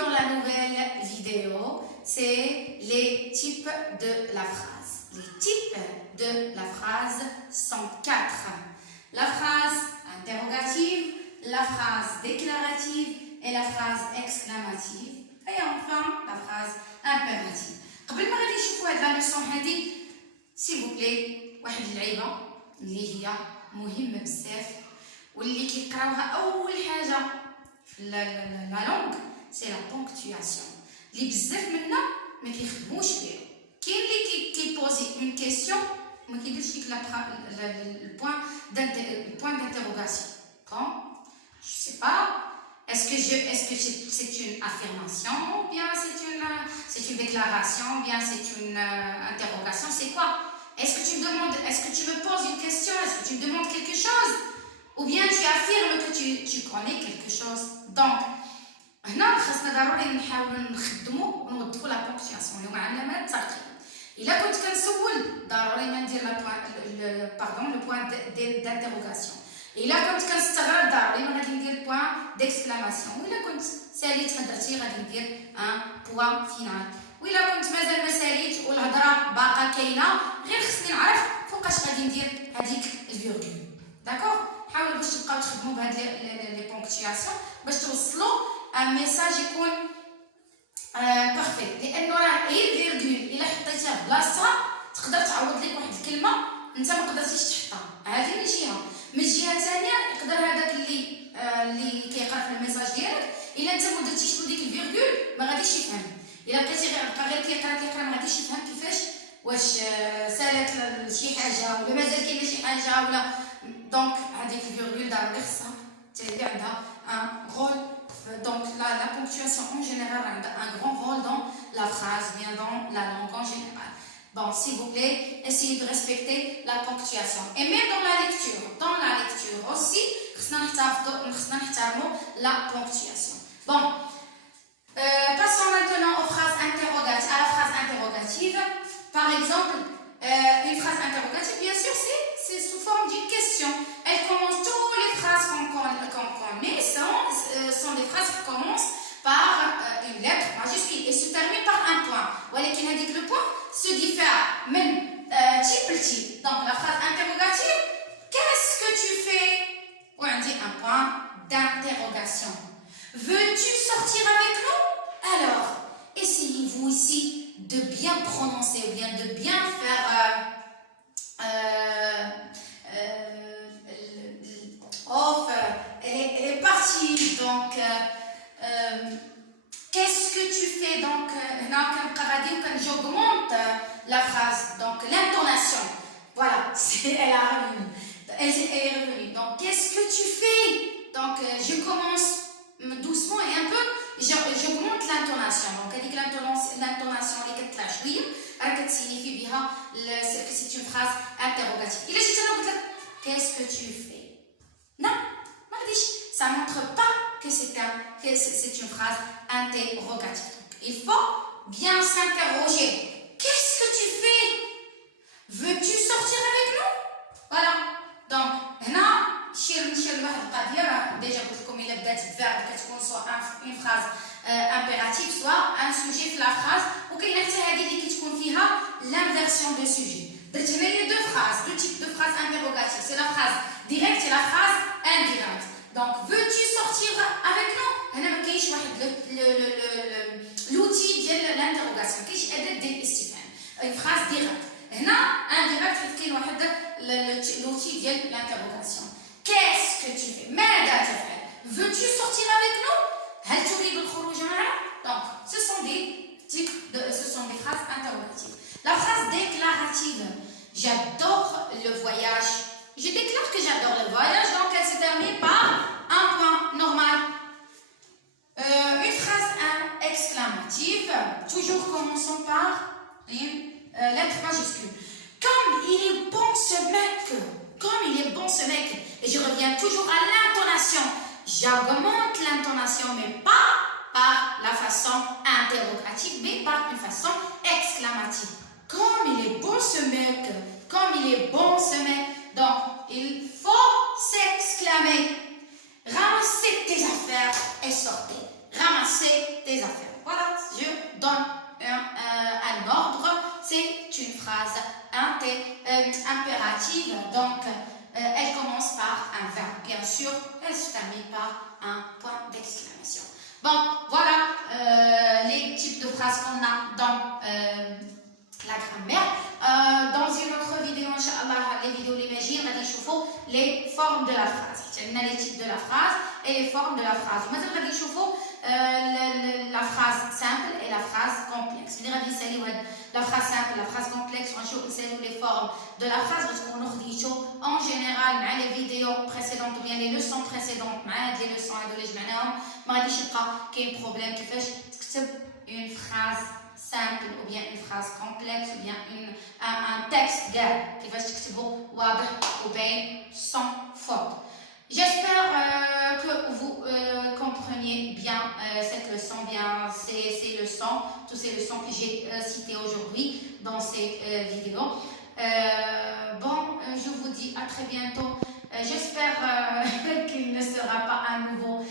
dans la nouvelle vidéo, c'est les types de la phrase. Les types de la phrase sont 4. La phrase interrogative, la phrase déclarative et la phrase exclamative. Et enfin, la phrase impérative. قبل ما غادي نشوفوا هاد لا لوسون هادي s'il vous plaît واحد اللعيبه اللي هي مهمه بزاف واللي كيقراوها اول حاجه في لا لونغ سي لا بونكتواسيون اللي بزاف منا ما كيخدموش بها. كاين اللي كيبوزي اون كيسيون ما كيديرش ديك البوان d'interrogation. Quand je sais pas, est-ce que c'est une affirmation ou bien c'est une déclaration ou bien c'est une interrogation, c'est quoi? Est-ce que tu me demandes, est-ce que tu me poses une question, est-ce que tu me demandes quelque chose ou bien tu affirmes que tu connais quelque chose. Donc هنا خاصنا ضروري نحاولوا نخدموا ونوظفوا لا بونكتواسيون اليوم علامات الترقيم. الا كنت كنسول ضروري ما ندير لو بوان d'interrogation. الا كنت كنستغرب ضروري ما غادي ندير بوان ديكسكلاماسيون. وإلا كنت ساليت هضرتي غادي ندير ان بوان فينال. وإلا كنت مازال ما ساليت والهضره باقا كاينه غير خصني نعرف فوقاش غادي ندير هذيك الفيرغول. داكوغ حاولوا باش تبقاو تخدموا بهاد لي بونكتواسيون باش توصلوا ان ميساج يكون بارفيت. لانه راه غير فيرغول الا حطيتيها في بلاصتها تقدر تعوض لك واحد الكلمه انت ما قدرتيش تحطها. هذه من جهه. من جهه ثانيه يقدر هذاك اللي كيقرا في الميساج ديالك الا انت ما درتيش له ديك الفيرغول ما غاديش يفهم. الا بقيتي غير كيقرا ما غاديش يفهم كيفاش واش سالت شي حاجه ولا مازال كاينه شي حاجه ولا. دونك هذيك الفيرغول ضروري خصها تولي عندها ان رول. Donc la ponctuation en général a un grand rôle dans la phrase, bien dans la langue en général. Bon, s'il vous plaît, essayez de respecter la ponctuation. Et même dans la lecture aussi, nous avons la ponctuation. Bon, passons maintenant aux phrases interrogatives, à la phrase interrogative. Par exemple, une phrase interrogative, bien sûr, c'est sous forme d'une question. Elle commence toutes les phrases qu'on connaît, sont des phrases qui commencent par une lettre majuscule et se terminent par un point. Voilà qui indique le point se diffère même type le type. Donc la phrase interrogative, qu'est-ce que tu fais? On dit un point d'interrogation. Veux-tu sortir avec nous? Alors, essayez-vous ici de bien prononcer ou bien de bien faire elle est partie. Donc qu'est-ce que tu fais? Donc j'augmente la phrase, donc l'intonation. Voilà, elle est revenue. Donc qu'est-ce que tu fais? Donc je commence doucement et un peu j'augmente l'intonation. Donc l'intonation اللي كتطلع شويه راه كتسينيفي بها c'est une phrase interrogative. الا جيت انا قلت لك qu'est-ce que tu fais? Non, ما غاديش. Ça montre pas que c'est une phrase interrogative. Il faut bien s'interroger. Qu'est-ce que tu fais? Veux-tu sortir avec nous? Voilà. Donc هنا نشير لواحد القضيه راه ديجا قلت لكم الا بدات بفعل كتكون سواء une phrase impérative soit un sujet في la phrase وكاينه حتى هذه اللي كتكون فيها l'inversion de sujet. درت هنايا deux types de phrases interrogatives. C'est la phrase directe et la phrase indirecte. Donc veux-tu sortir avec nous? هنا ما كاينش واحد l'outil ديال l'interrogation. كاينش اداه ديال الاستفهام. une phrase directe. هنا indirect حيت كاين واحد l'outil ديال l'interrogation. Qu'est-ce que tu fais? ماذا تفعل? Veux-tu sortir avec nous? هل تريد الخروج معنا؟ Donc ce sont des phrases interrogatives. La phrase déclarative. J'adore le voyage. Je déclare que j'adore le voyage, donc elle se termine par un point normal. Une phrase exclamative, toujours commençons par une lettre majuscule. Comme il est bon ce mec. Comme il est bon ce mec. Et je reviens toujours à l'intonation. J'augmente l'intonation, mais pas par la façon interrogative, mais par une façon exclamative. Comme il est bon ce mec. Comme il est bon ce mec. Donc, il faut s'exclamer. Ramassez tes affaires et sortez. ramasser tes affaires. Voilà, je donne un ordre. C'est une phrase impérative, donc elle commence par un verbe, bien sûr, elle se termine par un point d'exclamation. Bon, voilà les types de phrases qu'on a dans la grammaire. Dans une autre vidéo, Inch'Allah, les vidéos l'imagine, on va voir les formes de la phrase. On a les types de la phrase et les formes de la phrase. On va voir la phrase simple et la phrase complexe. La phrase simple, la phrase complexe, on va les formes de la phrase. En général, les vidéos précédentes ou bien les leçons précédentes, les leçons on va qu'il y a un problème qui fait une phrase simple ou bien une phrase complexe ou bien un texte qui va se sans faute. J'espère que vous compreniez bien cette leçon, bien ces leçons, toutes ces leçons que j'ai citées aujourd'hui dans ces vidéos. Je vous dis à très bientôt. J'espère qu'il ne sera pas à nouveau